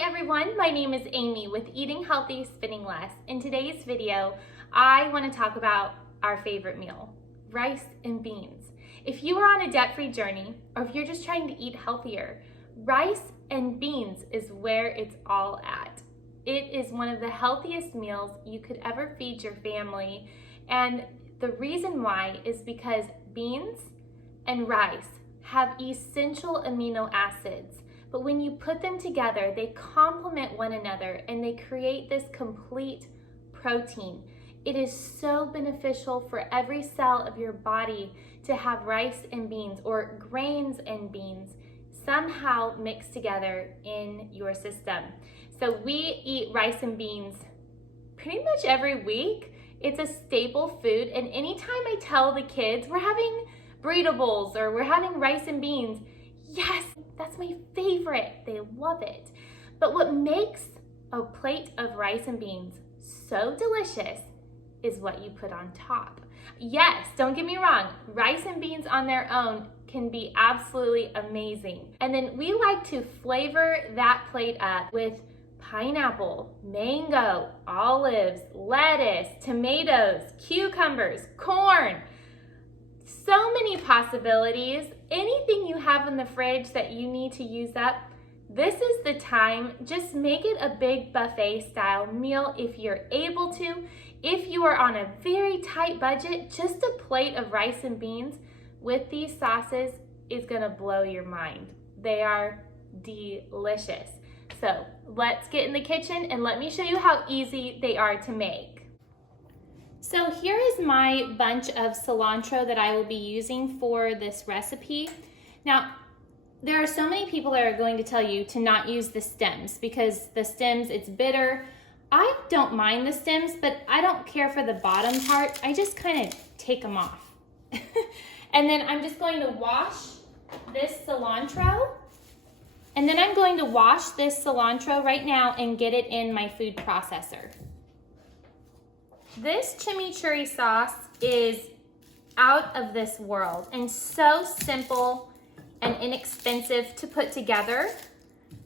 everyone, my name is Amy with Eating Healthy, Spending Less. In today's video, I want to talk about our favorite meal, rice and beans. If you are on a debt-free journey, or if you're just trying to eat healthier, rice and beans is where it's all at. It is one of the healthiest meals you could ever feed your family, and the reason why is because beans and rice have essential amino acids. But when you put them together, they complement one another and they create this complete protein. It is so beneficial for every cell of your body to have rice and beans, or grains and beans, somehow mixed together in your system. So we eat rice and beans pretty much every week. It's a staple food, and anytime I tell the kids we're having burrito bowls or we're having rice and beans, yes, that's my favorite. They love it. But what makes a plate of rice and beans so delicious is what you put on top. Yes, don't get me wrong, rice and beans on their own can be absolutely amazing. And then we like to flavor that plate up with pineapple, mango, olives, lettuce, tomatoes, cucumbers, corn. So many possibilities. Anything you have in the fridge that you need to use up, this is the time. Just make it a big buffet style meal if you're able to. If you are on a very tight budget, just a plate of rice and beans with these sauces is gonna blow your mind. They are delicious. So let's get in the kitchen and let me show you how easy they are to make. So here is my bunch of cilantro that I will be using for this recipe. Now, there are so many people that are going to tell you to not use the stems because the stems, it's bitter. I don't mind the stems, but I don't care for the bottom part. I just kind of take them off. And then I'm just going to wash this cilantro. And then I'm going to wash this cilantro right now and get it in my food processor. This chimichurri sauce is out of this world and so simple and inexpensive to put together.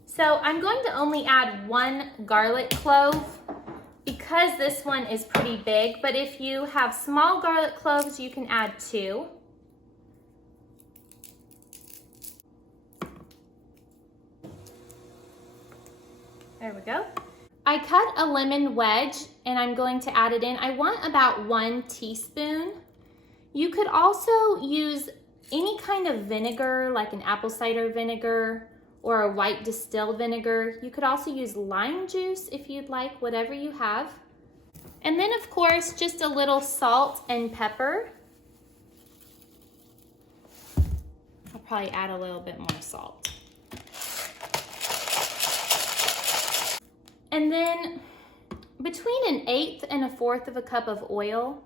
So I'm going to only add 1 garlic clove because this one is pretty big, but if you have small garlic cloves, you can add 2. There we go. I cut a lemon wedge and I'm going to add it in. I want about 1 teaspoon. You could also use any kind of vinegar, like an apple cider vinegar or a white distilled vinegar. You could also use lime juice if you'd like, whatever you have. And then of course, just a little salt and pepper. I'll probably add a little bit more salt. And then between 1/8 and 1/4 of a cup of oil.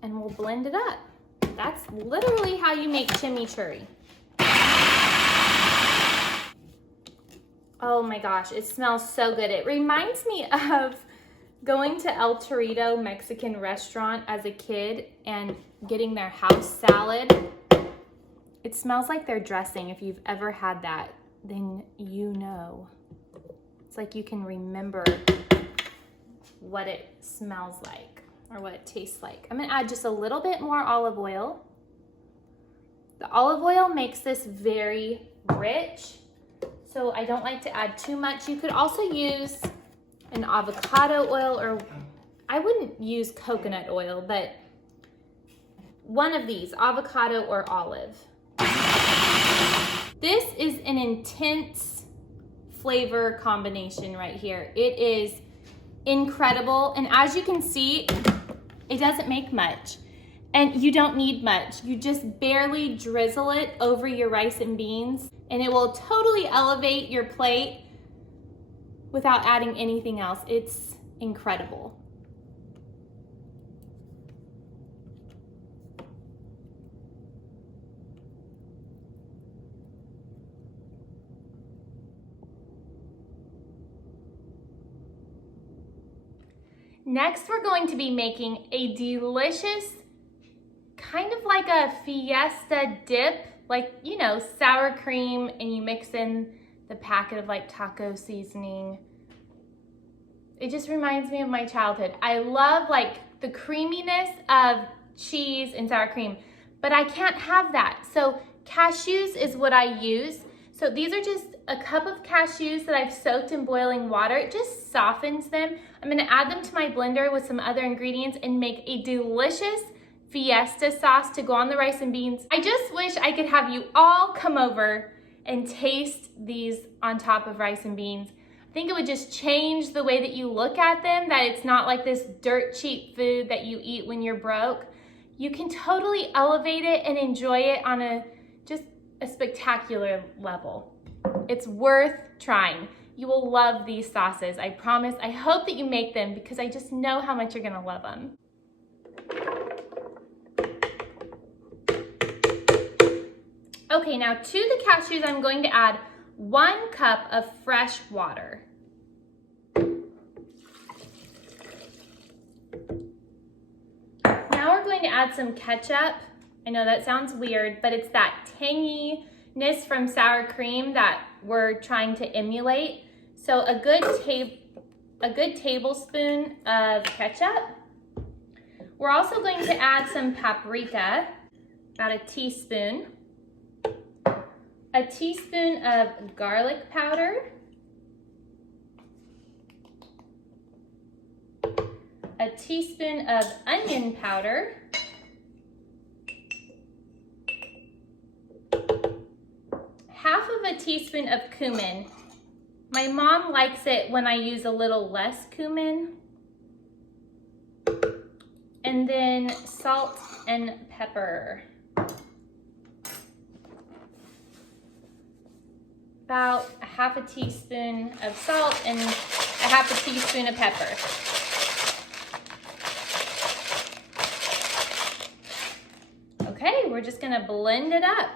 And we'll blend it up. That's literally how you make chimichurri. Oh my gosh, it smells so good. It reminds me of going to El Torito Mexican restaurant as a kid and getting their house salad. It smells like their dressing. If you've ever had that, then you know. It's like you can remember what it smells like or what it tastes like. I'm gonna add just a little bit more olive oil. The olive oil makes this very rich, so I don't like to add too much. You could also use an avocado oil, or I wouldn't use coconut oil, but one of these, avocado or olive. This is an intense flavor combination right here. It is incredible. And as you can see, it doesn't make much. And you don't need much. You just barely drizzle it over your rice and beans, and it will totally elevate your plate without adding anything else. It's incredible. Next, we're going to be making a delicious, kind of like a Fiesta dip like, you know, sour cream, and you mix in the packet of like taco seasoning. It just reminds me of my childhood. I love like the creaminess of cheese and sour cream, but I can't have that. So cashews is what I use. So these are just a cup of cashews that I've soaked in boiling water. It just softens them. I'm gonna add them to my blender with some other ingredients and make a delicious Fiesta sauce to go on the rice and beans. I just wish I could have you all come over and taste these on top of rice and beans. I think it would just change the way that you look at them, that it's not like this dirt cheap food that you eat when you're broke. You can totally elevate it and enjoy it on just a spectacular level. It's worth trying. You will love these sauces, I promise. I hope that you make them because I just know how much you're gonna love them. Okay, now to the cashews, I'm going to add 1 cup of fresh water. Now we're going to add some ketchup. I know that sounds weird, but it's that tanginess from sour cream that we're trying to emulate. So a good tablespoon of ketchup. We're also going to add some paprika, about a teaspoon. A teaspoon of garlic powder, a teaspoon of onion powder, half of a teaspoon of cumin. My mom likes it when I use a little less cumin. And then salt and pepper. About a half a teaspoon of salt and a half a teaspoon of pepper. Okay, we're just gonna blend it up.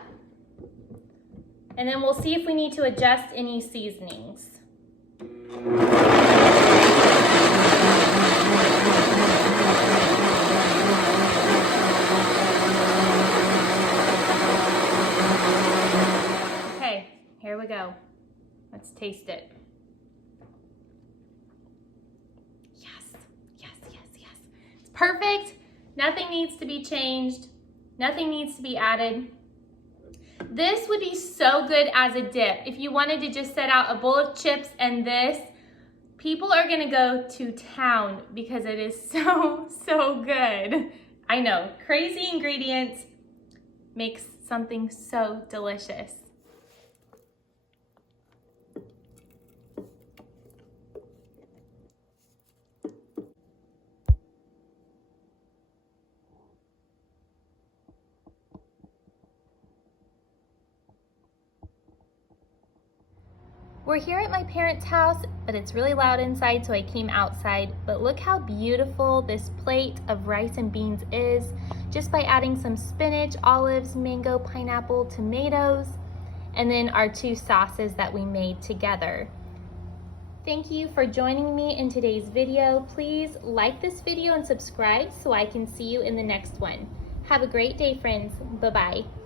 And then we'll see if we need to adjust any seasonings. Here we go. Let's taste it. Yes, yes, yes, yes. It's perfect. Nothing needs to be changed. Nothing needs to be added. This would be so good as a dip. If you wanted to just set out a bowl of chips and this, people are gonna go to town because it is so, so good. I know, crazy ingredients makes something so delicious. We're here at my parents' house, but it's really loud inside, so I came outside. But look how beautiful this plate of rice and beans is, just by adding some spinach, olives, mango, pineapple, tomatoes, and then our 2 sauces that we made together. Thank you for joining me in today's video. Please like this video and subscribe so I can see you in the next one. Have a great day, friends. Bye-bye.